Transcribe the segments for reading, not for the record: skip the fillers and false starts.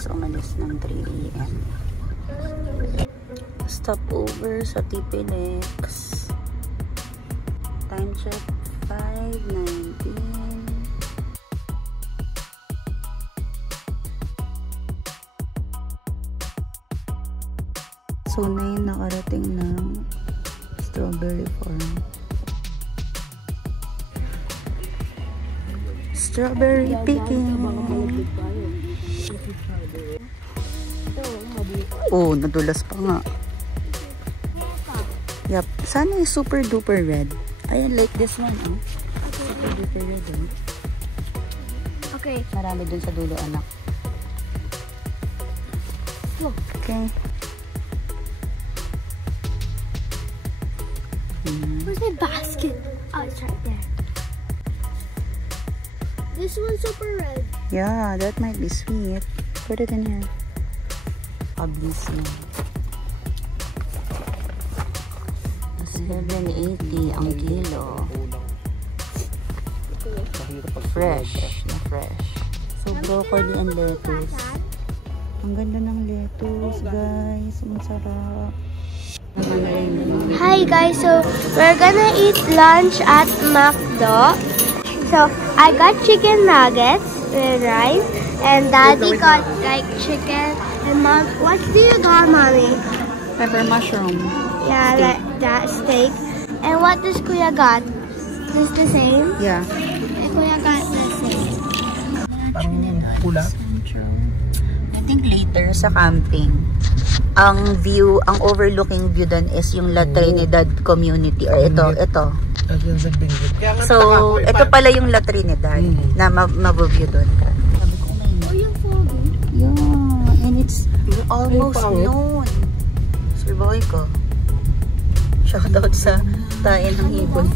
is umalis ng 3 AM. Stopover sa TPLX. Time check 5:19. So na yun, nakarating ng Strawberry Farm. Strawberry picking. Oh, nadulas pa nga. Yup. Sana yung super duper red. I like this one, oh. Super duper red, oh. Okay. Marami dun sa dulo, anak. Look. Okay. Where's my basket? Oh, it's right there. This one's super red. Yeah, that might be sweet. Put it in here. Publis mo. 7.80 ang kilo. Fresh. Na fresh. So, broccoli and lettuce. Ang ganda ng lettuce, guys. Ang sarap. Hi guys, so we're gonna eat lunch at McDo. So I got chicken nuggets with rice, and Daddy got like chicken. And Mom, what do you got, Mommy? Pepper mushroom. Yeah, Steak. like that steak. And what does Kuya got? Is the same? Yeah. Kuya got the same. Pula. I think later sa camping, ang view, ang overlooking view dun is yung La Trinidad community. Or ito. So, ito pala yung La Trinidad na mabuview dun. Sabi ko, Oh, yung foggy. yeah, and it's almost noon. Sir Boy ko. Shoutout sa tayo ng ibon.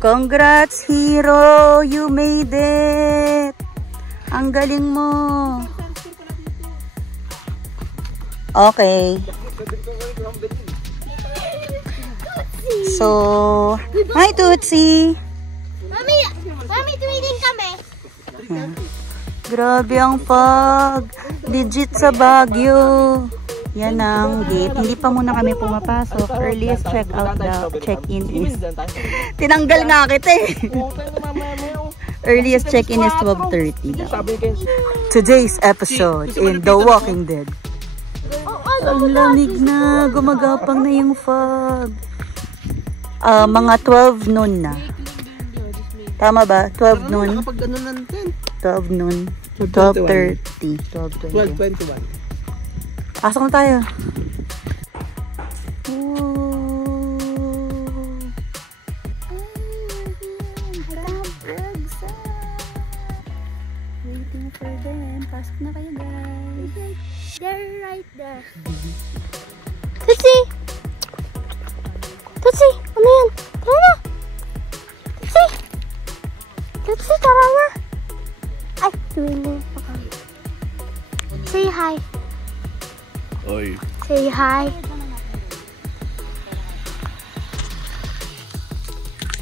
Congrats, Hero! You made it! Ang galing mo! Okay. So, hi Tootsie! Mami, tumitin kami. Yeah. Grabe ang fog! Legit sa Baguio! Yan ang gate. Hindi pa muna kami pumapasok. Earliest check-in is... Tinanggal nga kita eh. Earliest check-in is 12:30 daw. Today's episode in The Walking Dead. Ang lamig na. Gumagapang na yung fog. Mga 12 noon na. Tama ba? 12 noon? 12 noon. 12:30. 12:20. Pasok na tayo. Waiting for them. Pasok na kayo, guys. They're right there. Tootsie! Tootsie! Ano yan? Tara na! Tootsie! Tootsie, tara na! Ay, tuwing na. Say hi. Oy. Say hi.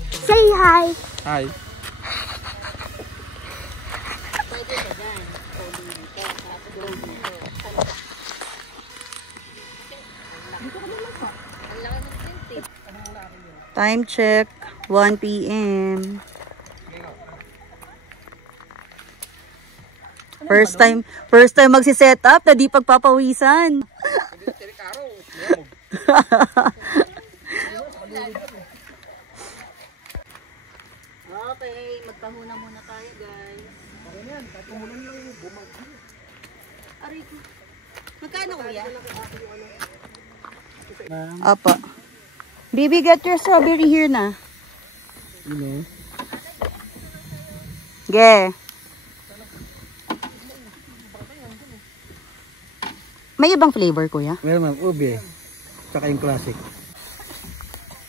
Say hi. Hi. Time check, 1 PM. First time magsi-set up na di pagpapawisan. Okay, magpahuna muna tayo, guys. Okay na yan, papahunan lang yung bumagyo. Aray ko. Magkano, kuya? Apa. Baby, get your strawberry here na. Ge. May ibang flavor, kuya? Meron ma'am, ube. Tsaka yung classic.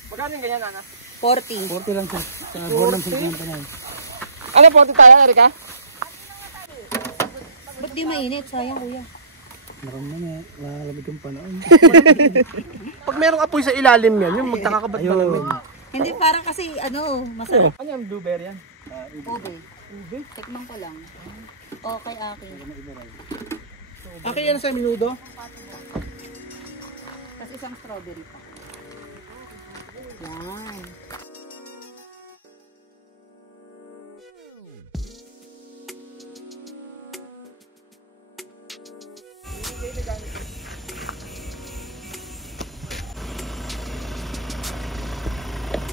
Magkano yung ganyan, Ana? 40. 40 lang siya. Sa buwan ng 50 na. Ano, 40 tayo, Erika? Ba't di mainit? Sayang, kuya. Nakamman eh. Nakalamig yung panahon. Pag merong apoy sa ilalim yan, yung magkakakabat malamig. Hindi, parang kasi, masarap. Ano yung blueberry yan? Ube. Tikman ko lang. Okay, akin. Akin yan sa minudo. Tapos isang strawberry pa. Yan.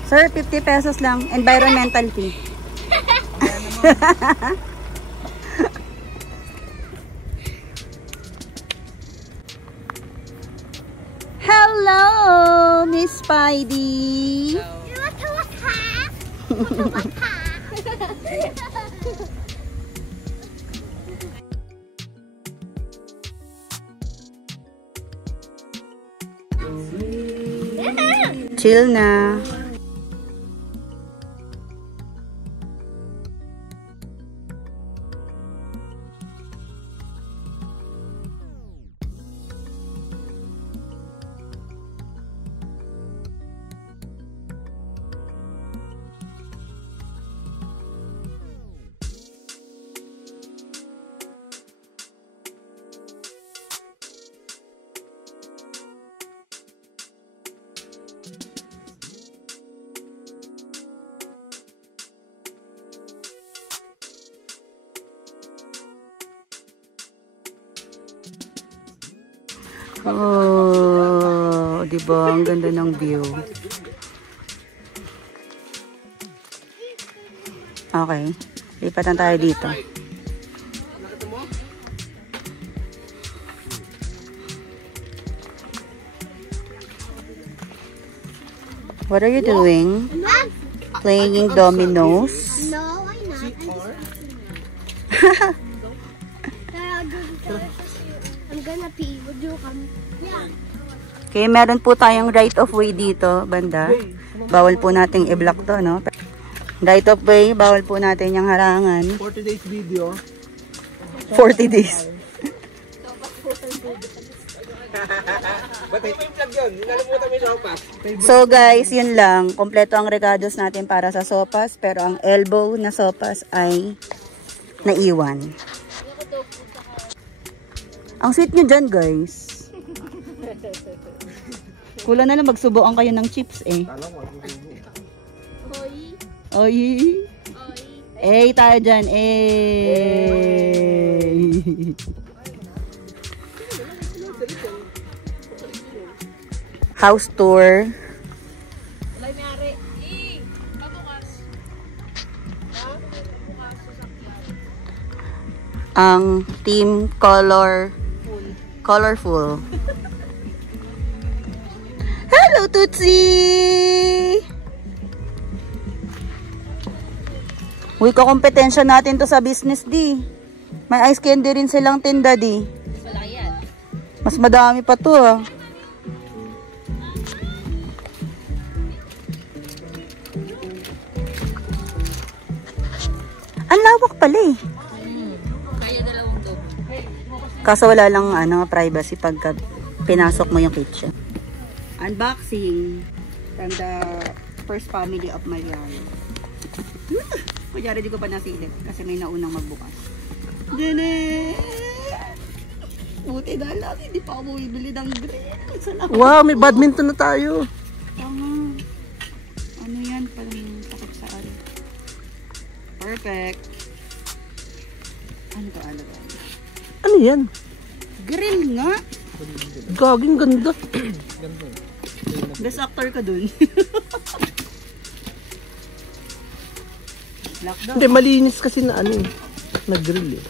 Sir, 50 pesos lang. Environmental fee. Hello, Miss Spidey. You want to look half? Look half. Chill na. Oh, di ba? Ang ganda ng view. Okay. Lipatan tayo dito. What are you doing? Playing dominoes? No, I'm not. I'm gonna pee. Would you come? Yeah. Okay, meron po tayong right of way dito, banda. Bawal po nating i-block to, no? Right of way, bawal po natin yung harangan. 40 days video. 40 days. So guys, yun lang. Kompleto ang regados natin para sa sopas. Pero ang elbow na sopas ay naiwan. Ang sweet nyo dyan, guys. Kulang na lang magsubuan kayo ng chips eh. Oy. Eh, tayo dyan. Eh. House tour. Ang team colorful. Hello, Tutsi! Uy, kakompetensya natin to sa business, di. May ice candy rin silang tinda, di. Mas madami pa to, ah. Ang lawak pala, eh. Kaso wala lang privacy pagka pinasok mo yung kitchen. Unboxing from the first family of Mariano. Kunyari di ko pa nasilip kasi may naunang magbukas. Dene! Buti dahil lang, hindi pa ako bumibili ng grill. Wow, may badminton na tayo. Tama. Ano yan? Parang takip sa ari. Perfect. Ano to alaga? Ano yan? Grill nga. Gaging ganda. Best actor ka dun. Lockdown. Hindi, malinis kasi na nag-grill eh.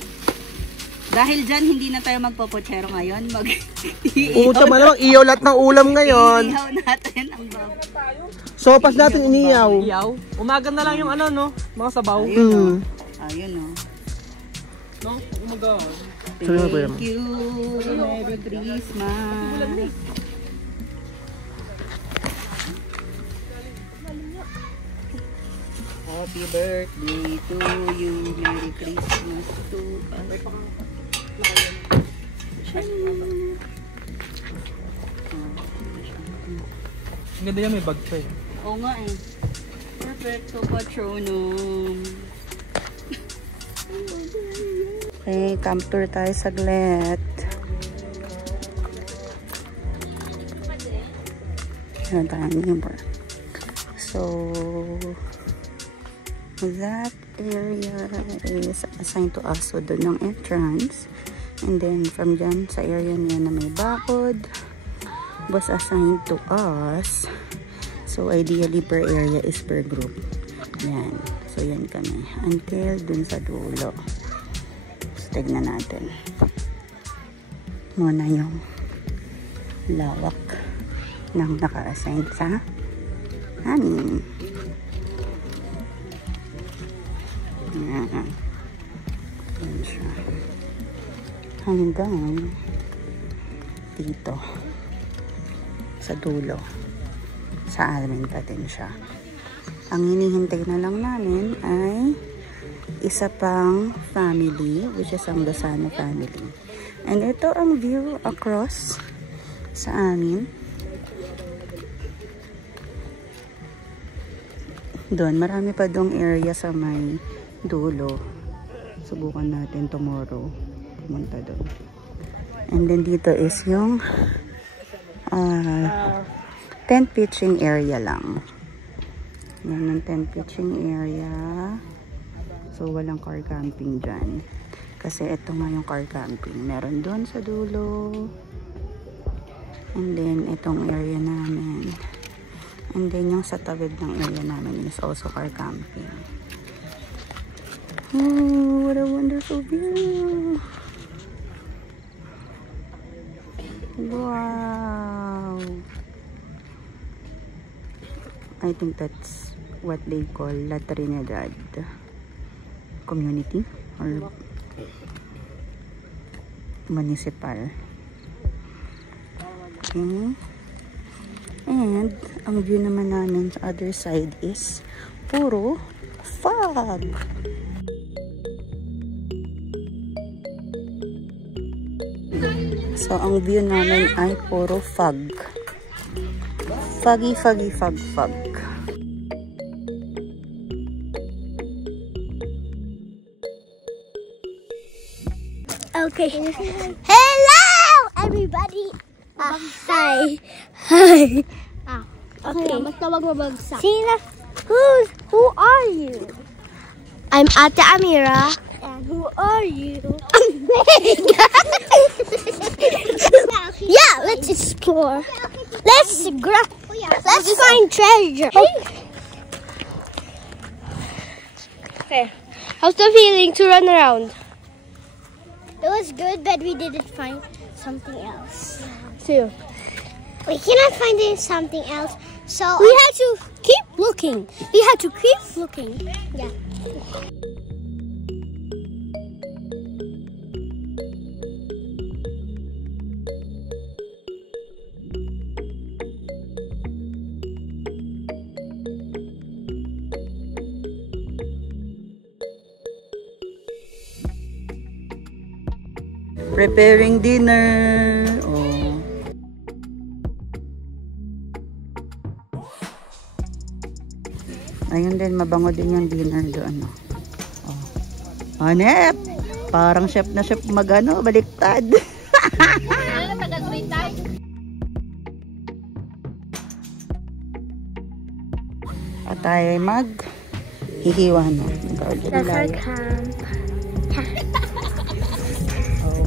Dahil dyan, hindi na tayo magpopochero ngayon. Oo, tama naman. Iyaw lahat ng ulam ngayon. Iihaw natin ang bag. Sopas natin iniyaw. Iyaw? Umaga na lang yung mga sabaw. Ayun, Ayun, no. No? Umaga. Thank you. Merry Christmas. Happy birthday to you. Merry Christmas to us. Ang ganda yan, may bag pa eh. Oo nga eh. Perfecto patronum. Okay, camp tour tayo saglit. Yan tayo neighbor. So, that area is assigned to us. So, doon ang entrance. And then, from dyan sa area niya na may bakod was assigned to us. So, ideally, per area is per group. Yan. So, yan kami. Until dun sa dulo. So, tignan natin. Muna yung lawak ng naka-assign sa amin. Yan. Yan siya. Hanggang dito. Sa dulo. Sa amin pa din siya. Ang hinihintay na lang namin ay isa pang family, which is ang Lozano family. And ito ang view across sa amin. Doon, marami pa dong area sa may dulo. Subukan natin tomorrow. Pumunta doon. And then dito is yung tent pitching area lang. Yan ang tent pitching area. So, walang car camping dyan. Kasi ito nga yung car camping. Meron doon sa dulo. And then, itong area namin. And then, yung sa tabid ng area namin is also car camping. Oh, what a wonderful view! Wow! I think that's what they call La Trinidad community or municipal. Okay. And ang view naman namin sa other side is puro fog. So ang view namin ay puro fog. Foggy, foggy, fog, fog. Okay. Hello, everybody. Hi. Hi. Okay. Sina, who are you? I'm Ate Amira. And who are you? Yeah, let's explore. Let's find treasure. Okay. How's the feeling to run around? It was good, but we didn't find something else. So we cannot find something else. So we had to keep looking. We had to keep looking. Yeah. Preparing dinner. Oh. Ayun din, mabango din yung dinner doon. Oh. Hanep! Parang chef na chef magano, baliktad. At tayo hihiwa na. That's our camp.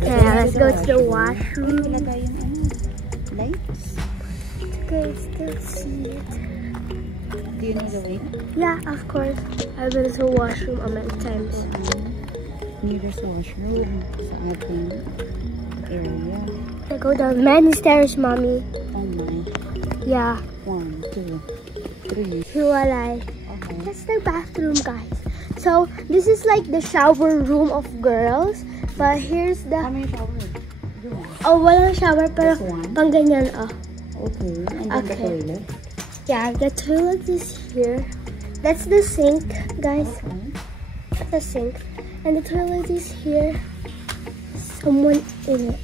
Yeah, let's go to the washroom. Lights? Okay, still see it. Do you know the way? Yeah, of course. I've been to the washroom many times. Near the washroom sa ating area. I go down many stairs, Mommy. Oh my. Yeah. 1, 2, 3. Hiwalay. Okay. That's the bathroom, guys. So, this is like the shower room of girls. But here's the... How many showers? Oh, walang shower, pero pang ganyan, oh. Okay. And then the toilet? Yeah, the toilet is here. That's the sink, guys. Okay. The sink. And the toilet is here. Someone in it.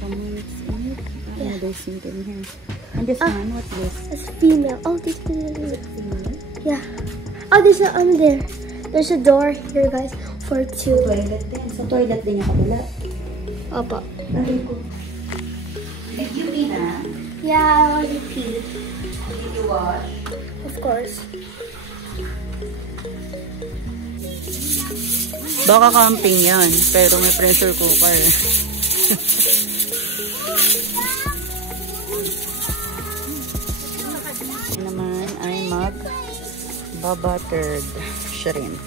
Someone's in it? Yeah. There's sink in here. And this one, what's this? It's female. Oh, this yeah. Oh, there's a there. There's a door here, guys, for two. Toilet din. Sa toilet din yung kabila. Opo. Did you pee na? Yeah, I want to pee. Did you wash? Of course. Baka camping yan, pero may pressure cooker. Ito naman ay mag-buttered shrimp.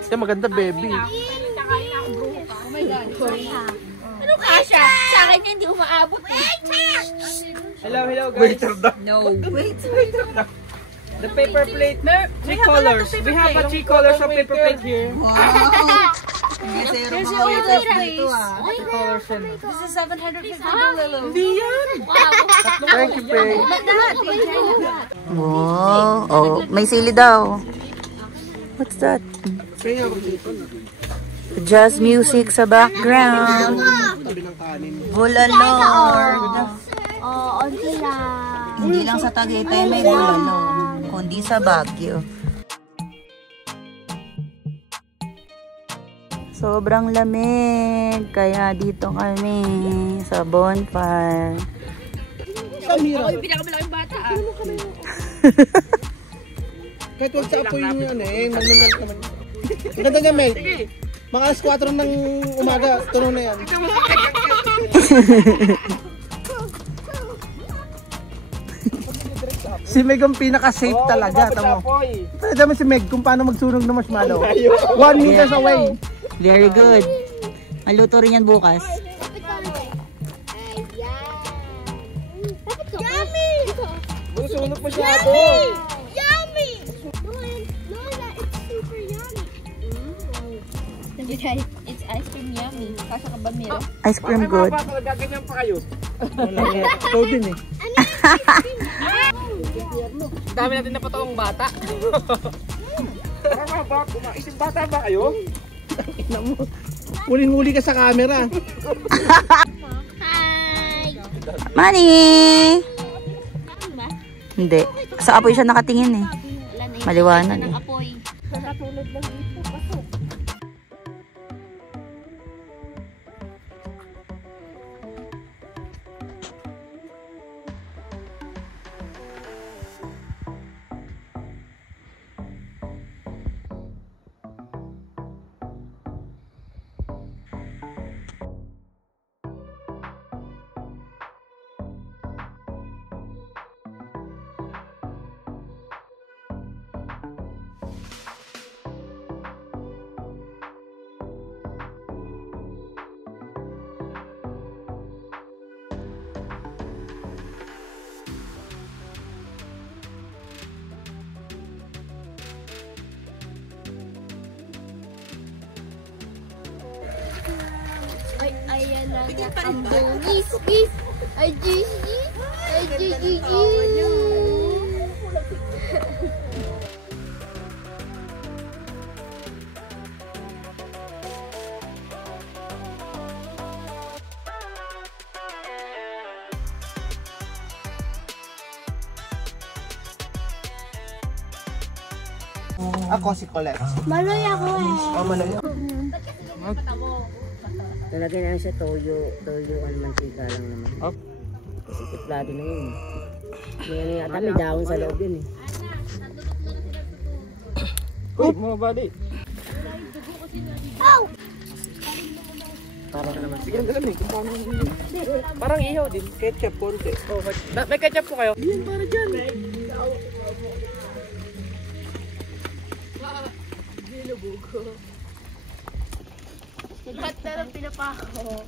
Kasi maganda, baby. Ano kasha? Sa akin hindi umaabot eh. Hello, guys. No, wait. The paper plate. Three colors. We have a 3 colors of paper plate here. There's your other place. Three colors yan. This is 750 Lulu. Hindi yan. Thank you, babe. Wow. Oh, may sili daw. What's that? Jazz music sa background. Bulalord. Oh, onti lang. Hindi lang sa Tagaytay may bulalord, kundi sa Baguio. Sobrang lamig, kaya dito kami sa bonfire. Ako yung pinakamalaking bata ah. Kahit huwag sa apoy yun eh. Magmamelt naman. Ang ganda niya, Mel. Mga alas 4 ng umaga, tunog na yan. Si Meg ang pinaka-safe talaga. Tama mo si Meg kung paano magsunog ng marshmallow. 1 meters away. Very good. Maluto rin yan bukas. Yummy! Sunog pa siya ako. Yummy! Lola, it's super yummy. It's ice cream yummy. Kasha ka ba, Miro? Ice cream good. Gaganyan pa kayo. Ikaw din eh. Dami natin na patawang bata. Tama ba? Isang bata ba kayo? Huling-huli ka sa camera. Hi! Money! Hindi. Sa apoy siya nakatingin eh. Maliwanag eh. Apoy. Ayan na nga ang bongis. Ay, Gigi. Ay, Gigi. Ako si Colette. Maloy ako eh. Oh, malay. Talagyan na siya toyo ang mantika lang naman. Oh. Kasi tiplado na yun. May yata may dahon sa loob yun eh. Uy, mga bali. Parang ka naman. Sige, alam eh. Parang ihaw din. Ketchup konti. Oh, may ketchup po kayo? Yan, para dyan. Ba't na lang pinapako?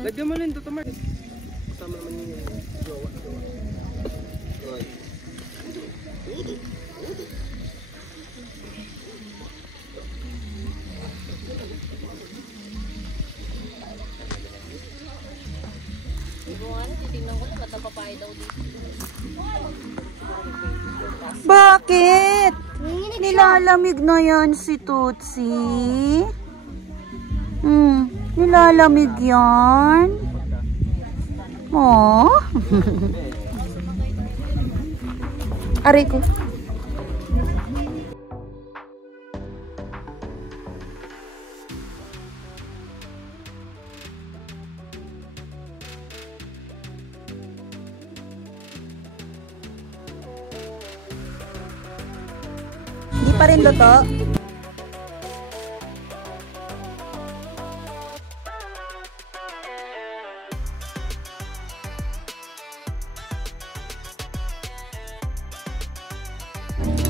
Lagyan mo rin ito, Mark. Kasama naman yung jowa. Bakit? Nilalamig na yan si Tootsie. Nilalamig yan. Oh. Aray ko. Hindi pa rin luto.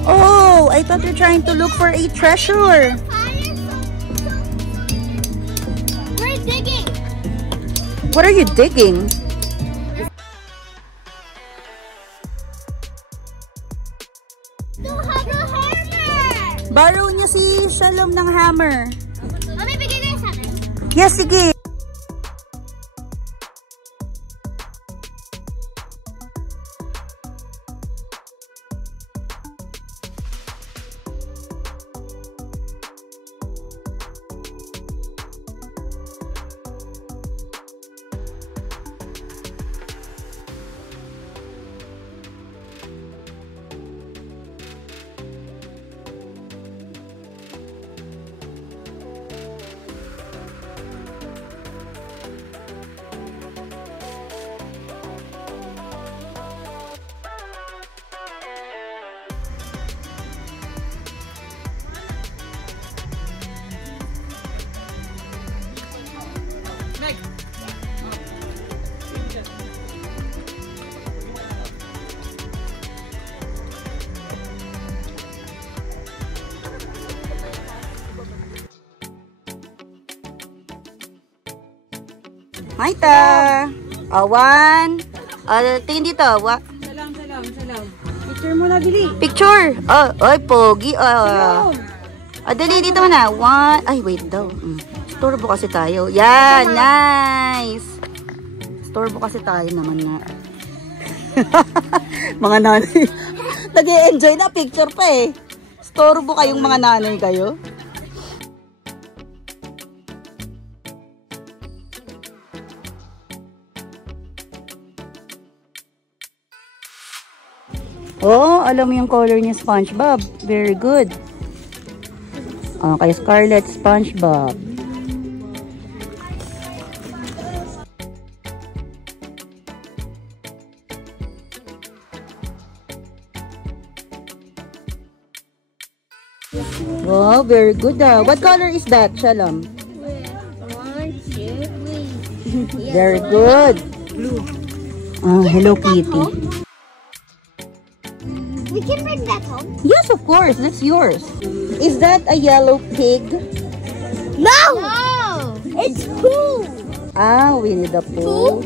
Oh, I thought you're trying to look for a treasure. We're digging. What are you digging? To have a hammer. Borrow niya si Shalom ng hammer. Mami, bigay kayo sa akin. Yes, sige. Hi, ta. One. Tingin dito. Salam. Picture mo na, Bili. Picture. Ay, pogi. Dali dito na. One. Ay, wait daw. Storbo kasi tayo. Yan, nice. Storbo kasi tayo naman nga. Mga nanay. Nag-i-enjoy na picture pa eh. Storbo kayong mga nanay kayo. Oh, alam mo yung color niya SpongeBob. Very good. Kay Scarlet SpongeBob. Oh, very good. What color is that, Shalom? 1, 2, 3. Very good. Blue. Hello Kitty. We can bring that home. Yes, of course. That's yours. Is that a yellow pig? No! It's Pooh! Winnie the Pooh.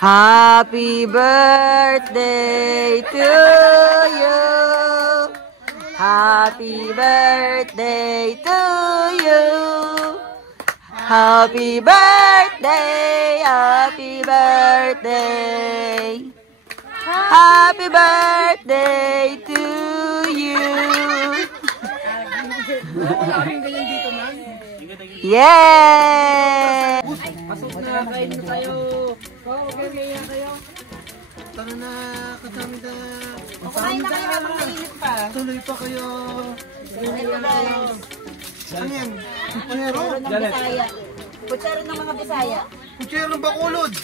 Happy birthday to you. Happy birthday to you. Happy birthday, happy birthday. Happy birthday to you. Yeah! Pasok na, kain na tayo. Okay, kaya kayo. Tara na, kasama na. Kumain na kayo habang mainit pa. Tuloy pa kayo. Tuloy na kayo. Ano yan? Kutsero? Bisaya. Kutsara ng mga Bisaya. Kutsero ng Bacolod.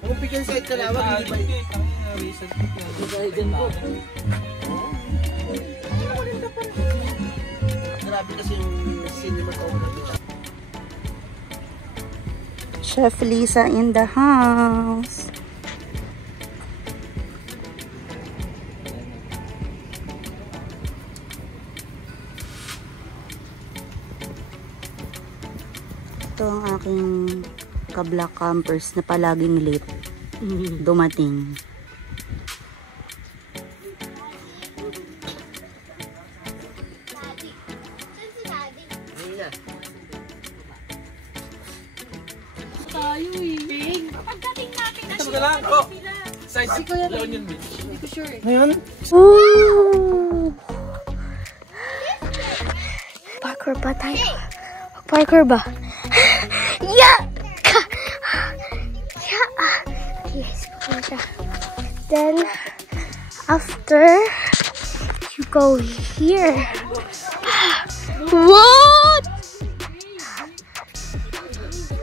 Kung bigyan sa ikalawag, hindi ba? Grabe kasi yung cinema ko. Chef Lisa in the house. Ito ang aking ka-black campers na palaging late dumating. Ngayon? Ooh! Parkour ba tayo? Parkour ba? Yeah! Yeah! Yes, then, after, you go here. What?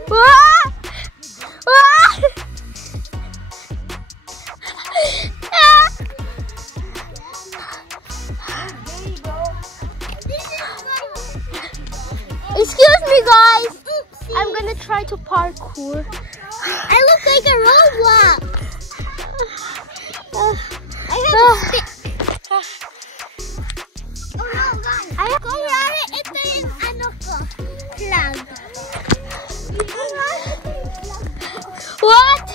What? What? Excuse me, guys. I'm gonna try to parkour. I look like a Roblox. I have a stick. I have ito yung ano ko. Flag. What?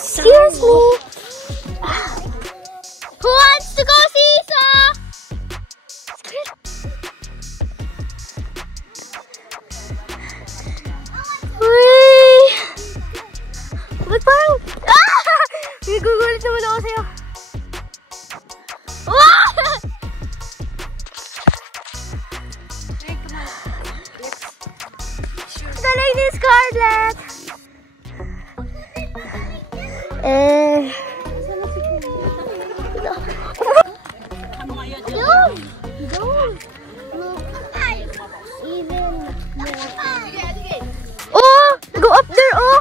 Excuse me. Who wants to go seesaw? Uy! Ba't parang... Ah! Nagugulit naman ako sa'yo. Ah! Galing ni Scarlett! Oh! Go up there, oh!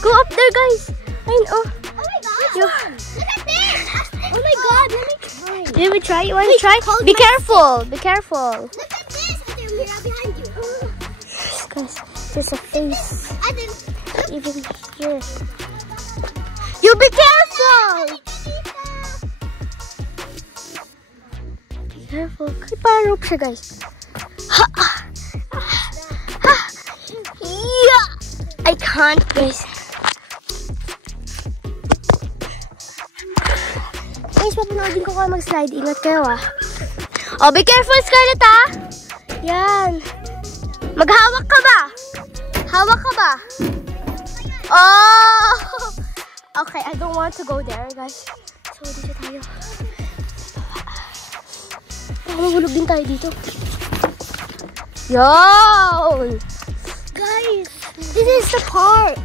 Go up there, guys! Ayun, oh! Oh my God! Look at this! Oh my God! Let me try. You want to try? Be careful! Be careful! Look at this! Behind you! Guys, there's a face. Even here. You be careful! Be careful. Parang rope siya, guys. Yeah! I can't, guys. Guys, papanoodin ko kayo mag-slide. Ingat kayo, ah. Oh, be careful, Scarlett, ah. Yan. Maghawak ka ba? Hawak ka ba? Oh! Okay, I don't want to go there, guys. So, dito tayo. Mahulog din tayo dito. Yo! Guys, this is the park.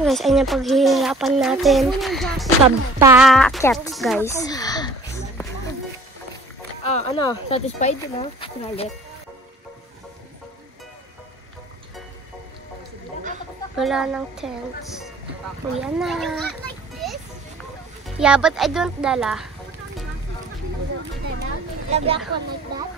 Guys, ayun yung paghihirapan natin. Pabakit, guys. Ano? Satisfied na? Scarlett? Wala nang tents. Yan na. Yeah, but I don't dala. The black one like that?